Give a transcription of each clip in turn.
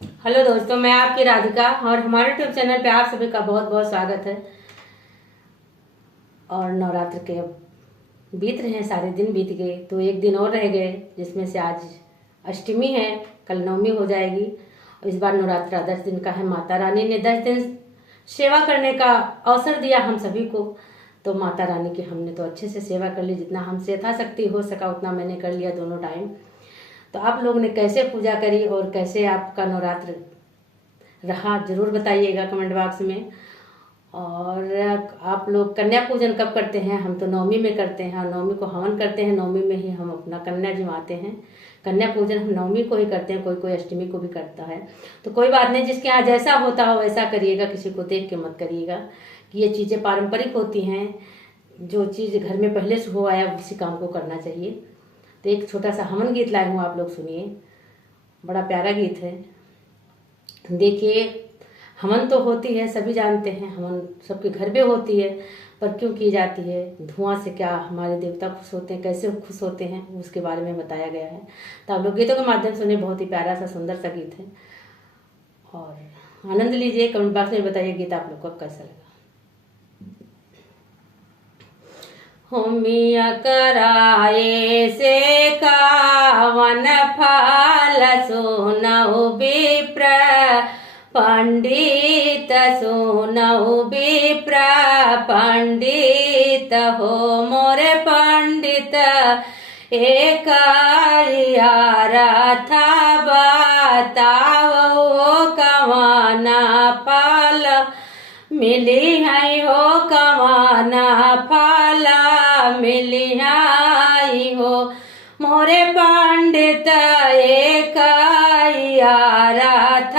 Hello दोस्तों, मैं आपकी राधिका और हमारे यूट्यूब चैनल पे आप सभी का बहुत बहुत स्वागत है। और नवरात्र के अब बीत रहे हैं, सारे दिन बीत गए तो एक दिन और रह गए, जिसमें से आज अष्टमी है, कल नवमी हो जाएगी। और इस बार नवरात्रा 10 दिन का है। माता रानी ने 10 दिन सेवा करने का अवसर दिया हम सभी को, तो माता रानी की हमने तो अच्छे से सेवा कर ली, जितना हमसे यथाशक्ति हो सका उतना मैंने कर लिया दोनों टाइम। तो आप लोग ने कैसे पूजा करी और कैसे आपका नवरात्र रहा, जरूर बताइएगा कमेंट बॉक्स में। और आप लोग कन्या पूजन कब करते हैं? हम तो नवमी में करते हैं और नवमी को हवन करते हैं। नवमी में ही हम अपना कन्या जिमाते हैं। कन्या पूजन हम नवमी को ही करते हैं, कोई कोई अष्टमी को भी करता है। तो कोई बात नहीं, जिसके यहाँ जैसा होता हो वैसा करिएगा, किसी को देख के मत करिएगा। कि ये चीज़ें पारंपरिक होती हैं, जो चीज़ घर में पहले से हो आया उसी काम को करना चाहिए। तो एक छोटा सा हवन गीत लाई हूँ, आप लोग सुनिए, बड़ा प्यारा गीत है। देखिए, हवन तो होती है, सभी जानते हैं, हवन सबके घर पे होती है, पर क्यों की जाती है? धुआं से क्या हमारे देवता खुश होते हैं, कैसे खुश होते हैं, उसके बारे में बताया गया है। तो आप लोग गीतों के माध्यम से सुनिए, बहुत ही प्यारा सा सुंदर सा गीत है और आनंद लीजिए। कमेंट बॉक्स में बताइए गीत आप लोग को कैसा लगा। होमिया कराए से कावन फल सुनहु विप्र पंडित, सुनहु विप्र पंडित हो मोरे पंडित। एक रथ बताओ कवाना फल मिली है हो, कवाना फल मिली है हो मोरे पंडित। एक रथ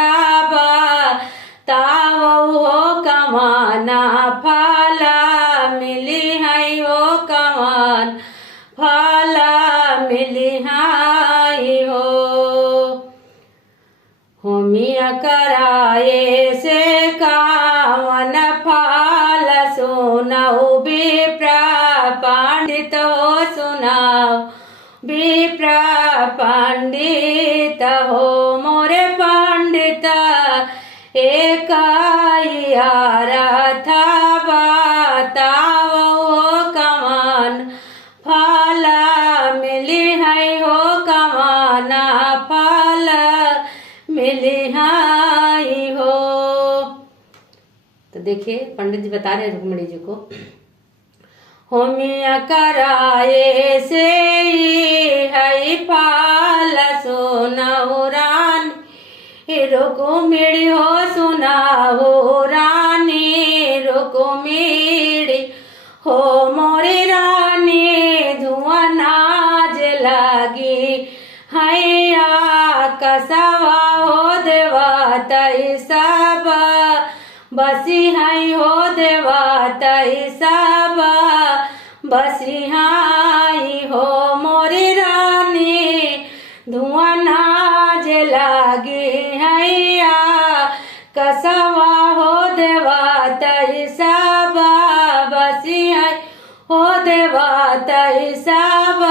बताओ हो कवाना फल मिली है हो, कवान फल मिली है हो। होमिया कराए से कावन फल सुनहु विप्र पंडित हो, सुनाओ विप्र पंडित हो मोरे पंडित। एक रथ बताओ कमान फल मिली है हो, कमाना फल मिली है हो। तो देखिए, पंडित जी बता रहे हैं रुक्मिणी जी को, होमिया कराए से है फल सुनहु रानी, रुक्मिणी हो सुनाहो रानी, रुक्मिणी हो मोरी रानी। धुआं नाज लगी हैया कसवा हो देवा तई सब बसी है हो, देवा तई सब बसी है हो मोरी रानी। धुआं नाज लगी हैया कसवा हो देवा तई सब बसी है हो, देवा तई सब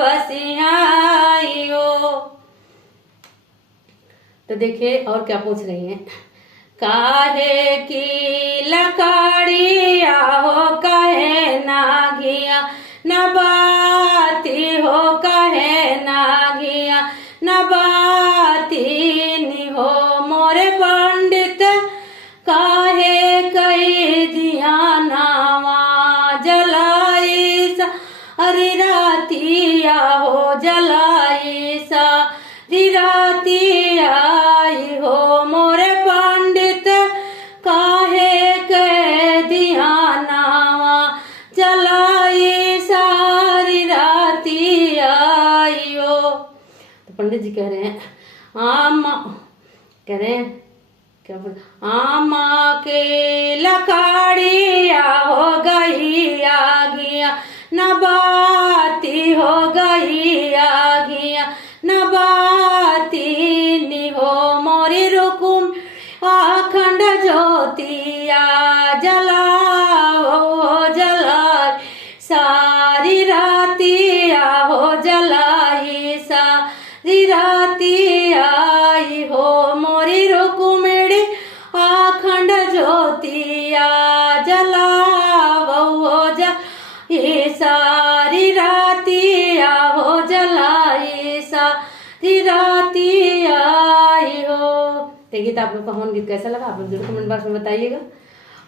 बसी है हो। तो देखिए और क्या पूछ रही हैं। काहे की लकड़िया हो, कहे ना घिया न बाती हो, कहे ना घिया न बाती नी हो मोरे पंडित। काहे कई दिया नावा जलाई सा अरे रातिया हो, जलाई सा रातिया हो मोरे पंडित। काहे के दिया नावा जलाई सारी राती आई हो। तो पंडित जी कह रहे हैं, आमा कह रहे हैं क्या बोल, आमा के लकड़िया हो गई आगिया न बाती हो गई आगिया न बाती नी हो मोरी रुकुम। अखंड ज्योतिया जलाओ जला सारी रातिया हो, जलाई सारी रातिया हो मोरी राती आई हो। तो गीत आप लोग का हवन गीत कैसा लगा आप लोग जरूर कमेंट बॉक्स में बताइएगा।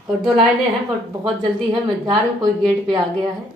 और 2 लाइनें हैं पर बहुत जल्दी है, मैं जा रही हूँ, कोई गेट पे आ गया है।